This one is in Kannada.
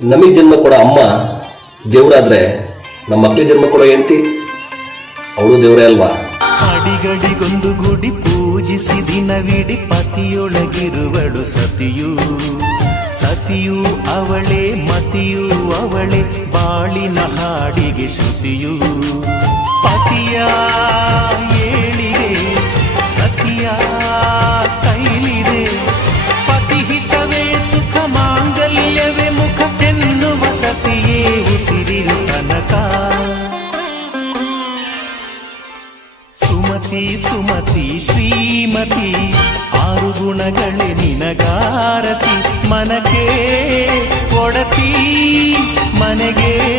ನಮಗೆ ಜನ್ಮ ಕೊಡೋ ಅಮ್ಮ ದೇವರಾದ್ರೆ ನಮ್ಮ ಮಕ್ಕಳಿಗೆ ಜನ್ಮ ಕೊಡೋ ಹೆಂಡತಿ, ಅವಳು ದೇವರೇ ಅಲ್ವಾ? ಅಡಿಗಡಿಗೊಂದು ಗುಡಿ ಪೂಜಿಸಿ ದಿನವಿಡಿ ಪತಿಯೊಳಗಿರುವಳು ಸತಿಯು. ಸತಿಯು ಅವಳೆ, ಮತಿಯು ಅವಳೆ, ಬಾಳಿನ ಹಾಡಿಗೆ ಶ್ರುತಿಯು. ಪತಿಯ ಏಳಿದೆ, ಸತಿಯ ಕೈಲಿದೆ ಪತಿಹಿತವೇ ಸುಮತಿ ಸುಮತಿ ಶ್ರೀಮತಿ ಆರು ಗುಣಗಳೇ ನಿನಗಾರತಿ. ಮನಕ್ಕೆ ಕೊಡತಿ ಮನೆಗೆ